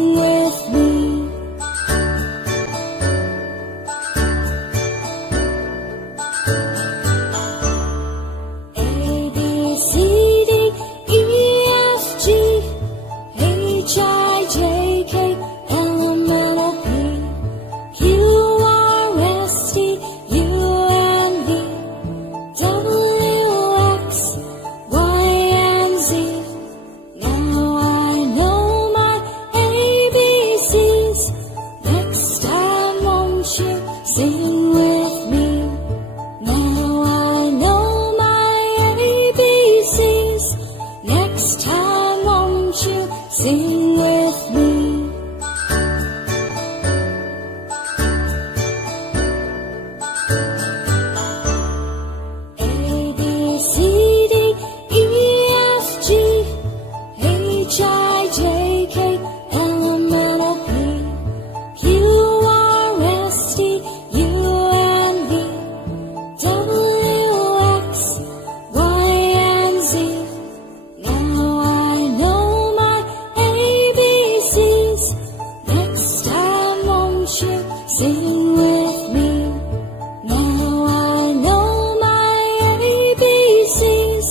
Sing with me. A, B, C, D, E, F, G, H, I, J, K, L, M, N, O, P, Q, R, S, T, U, and V, W, X, Y, and Z. Now I know my ABCs. Next time, won't you sing with me? Now I know my ABCs. Next time, won't you sing with me? A, B, C, D, E, F, G, H, I, J, K, L, M, N, O, P, Q, R, S, T, U, and V, W, X, Y, and Z. Now I know my ABCs. Next time, won't you sing with me? Now I know my ABCs.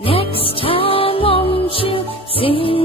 Next time, won't you sing